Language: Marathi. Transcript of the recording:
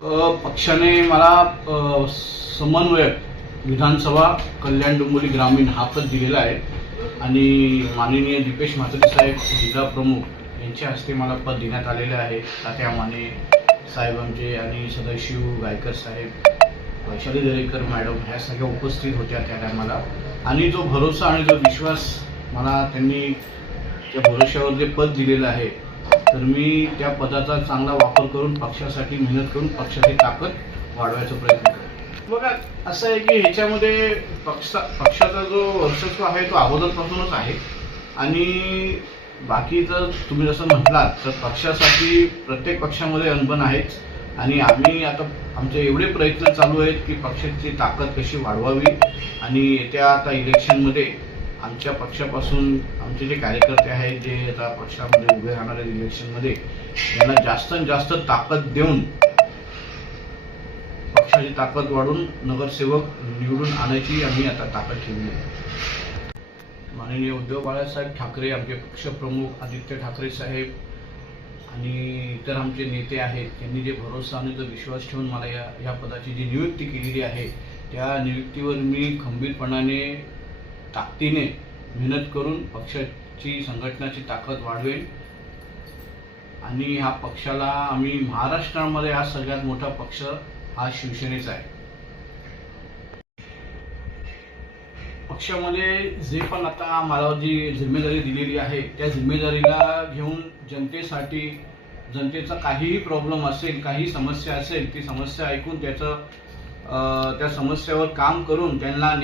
पक्षाने मला समन्वयक विधानसभा कल्याण डोंबिवली ग्रामीण हा पद दिलेला आहे आणि माननीय दीपेश म्हात्रे साहेब जिल्हा प्रमुख यांच्या हस्ते मला पद देण्यात आलेले आहे। तात्या माने साहेब आमचे आणि सदाशिव गायकर साहेब, वैशाली दरेकर मॅडम ह्या सगळ्या उपस्थित होत्या त्या टायमाला। आणि जो भरोसा आणि जो विश्वास मला त्यांनी त्या भरोश्यावर जे पद दिलेलं आहे, तर मी त्या पदाचा चांगला वापर करून पक्षासाठी मेहनत करून पक्षाची ताकद वाढवायचा प्रयत्न करेन। बघा, असं आहे की ह्याच्यामध्ये पक्षाचा जो वर्चस्व आहे तो अगोदरपासूनच आहे आणि बाकी जर तुम्ही जसं म्हटलात तर पक्षासाठी प्रत्येक पक्षामध्ये अनबन आहेच आणि आम्ही आता आमचे एवढे प्रयत्न चालू आहेत की पक्षाची ताकद कशी वाढवावी आणि येत्या आता इलेक्शनमध्ये आमच्या पक्षापासून आमचे जे कार्यकर्ते आहेत जे आता पक्षामध्ये उभे राहणाऱ्या इलेक्शनमध्ये त्यांना जास्तीत जास्त ताकद देऊन पक्षाची ताकद वाढून नगरसेवक निवडून आणायची आम्ही आता ताकद ठेवली आहे। माननीय उद्धव बाळासाहेब ठाकरे, आमचे पक्षप्रमुख आदित्य ठाकरे साहेब आणि इतर आमचे नेते आहेत, त्यांनी जे भरोसा आणि जो विश्वास ठेवून मला या पदाची जी नियुक्ती केलेली आहे त्या नियुक्तीवर मी खंबीरपणाने ताकदीने मेहनत करून पक्षाची संघटनाची ताकद वाढवेल आणि ह्या पक्षाला आम्ही महाराष्ट्रामध्ये हा सगळ्यात मोठा पक्ष हा शिवसेनेचा आहे। पक्षामध्ये जे पण आता मला जी जिम्मेदारी दिलेली आहे त्या जिम्मेदारीला घेऊन जनतेसाठी, जनतेचा काहीही प्रॉब्लेम असेल, काही समस्या असेल, ती समस्या ऐकून त्या समस्येवर काम करून त्यांना